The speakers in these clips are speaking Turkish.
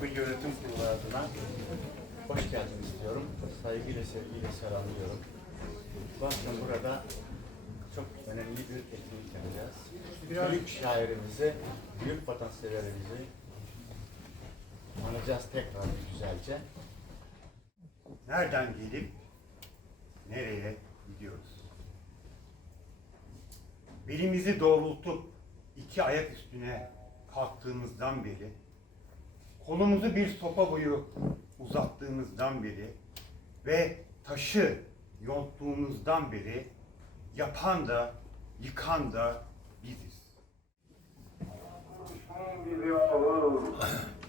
Yapıcı Yönetim Kurulu adına hoş geldiniz diyorum. Saygıyla, sevgiyle selamlıyorum. Bu akşam burada çok önemli bir etkinlik yapacağız. Büyük şairimizi, büyük vatanseverimizi anacağız tekrar güzelce. Nereden gelip nereye gidiyoruz? Belimizi doğrultup iki ayak üstüne kalktığımızdan beri, kolumuzu bir sopa boyu uzattığımızdan beri ve taşı yonttuğumuzdan beri yapan da yıkan da biziz. gibi ağır,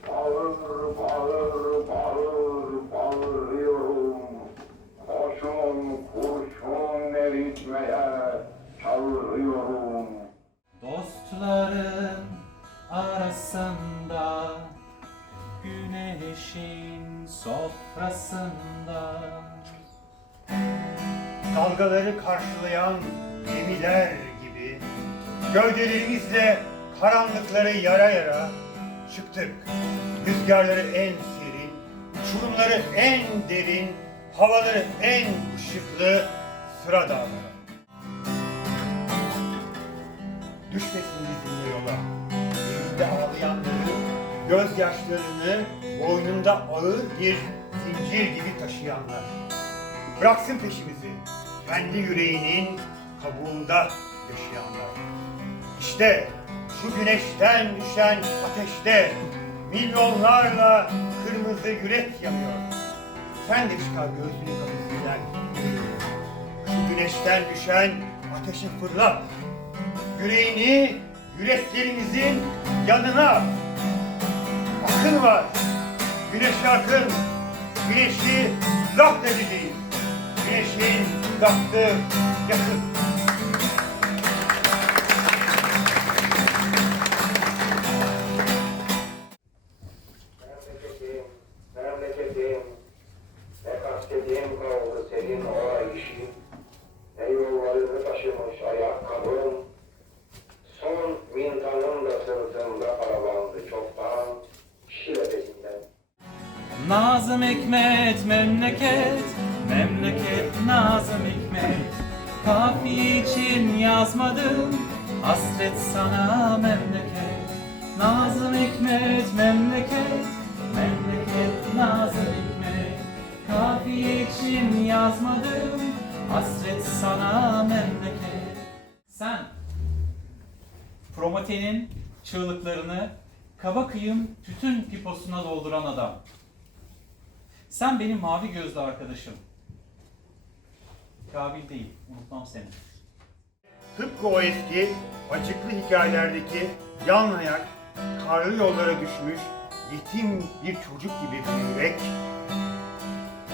ağır, bağır, bağır, bağırıyorum. Koşun, kurşun eritmeye çağırıyorum. Dostların arasında Güneşin sofrasında dalgaları karşılayan gemiler gibi gövdelerimizle karanlıkları yara yara çıktık. Rüzgarları en serin, uçurumları en derin, havaları en ışıklı sıra. Düşmesin bizimle yola. Gözünde ağlayanların gözyaşlarını boynunda ağır bir zincir gibi taşıyanlar. Bıraksın peşimizi. Kendi yüreğinin kabuğunda yaşayanlar. İşte şu güneşten düşen ateşte milyonlarla kırmızı yürek yanıyor. Sen de çıkar gözlüğün kafesinden. Şu güneşten düşen ateşe fırlat. Yüreğini yüreklerimizin yanına. Akın var. Güneşe akın. Güneşi zapt edeceğiz. Güneşin zaptı yakın. Nazım Hikmet memleket Memleket Nazım Hikmet. Kafiye için yazmadım Hasret sana memleket. Nazım Hikmet memleket Memleket Nazım Hikmet. Kafiye için yazmadım Hasret sana memleket. Sen Promethe'nin çığlıklarını kaba kıyım tütün piposuna dolduran adam. Sen benim mavi gözlü arkadaşım. Kabil değil, unutmam seni. Tıpkı o eski acıklı hikayelerdeki yan ayak, karlı yollara düşmüş yetim bir çocuk gibi büyüyerek,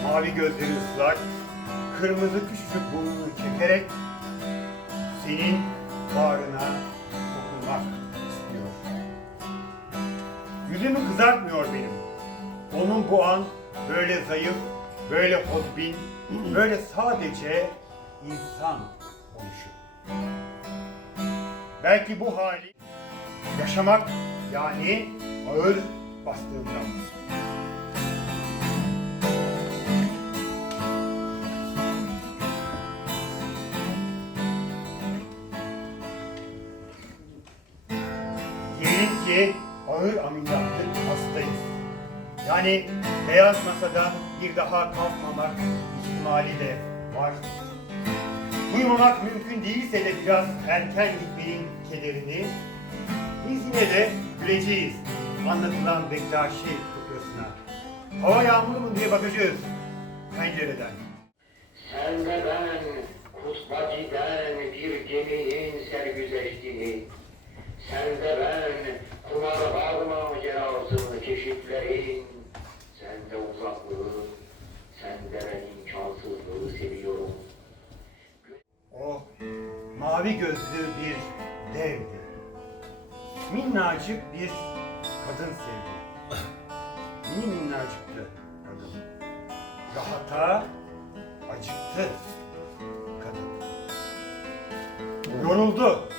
mavi gözleri ıslak, kırmızı küçücük burnunu çekerek senin bağrına dokunmak istiyor. Yüzümü kızartmıyor benim. Onun bu an böyle zayıf, böyle hozbin, böyle sadece insan oluşu. Belki bu hali yaşamak yani ağır bastığından. Diyelim ki ağır hastayız. Yani beyaz masada bir daha kalkmamak ihtimali de var. Duymamak mümkün değilse de biraz erken gitmenin kederini biz yine de güleceğiz anlatılan Bektaşi fıkrasına. Hava yağmurlu mu diye bakacağız pencereden. Sen de ben kutba bir geminin sergüzeştiği, sen de ben mavi gözlü bir devdi. Minnacık bir kadın sevdi. Mini minnacıktı kadın. Rahata acıktı kadın. Yoruldu.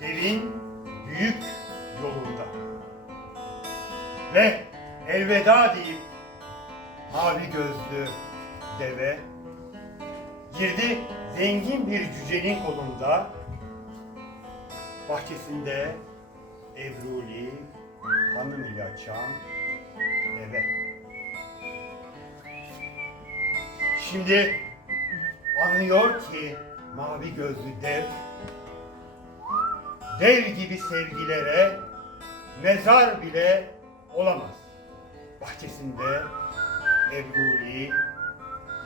Devin büyük yolunda. Ve elveda deyip mavi gözlü deve girdi zengin bir cücenin kolunda bahçesinde Ebruli hanım ile açan eve. Şimdi anlıyor ki mavi gözlü dev dev gibi sevgilere mezar bile olamaz. Bahçesinde Ebruli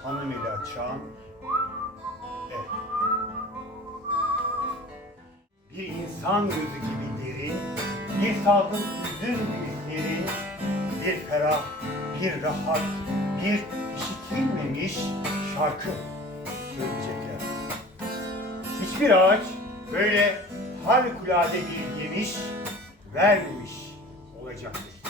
hanım ile açan Bir insan gözü gibi derin, bir salgın üzüm gibi serin, bir ferah, bir rahat, bir işitilmemiş şarkı söyleyecekler. Hiçbir ağaç böyle harikulade bir yemiş vermemiş olacaktır.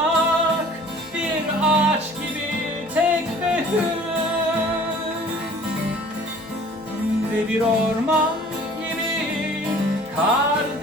bir orman gibi kar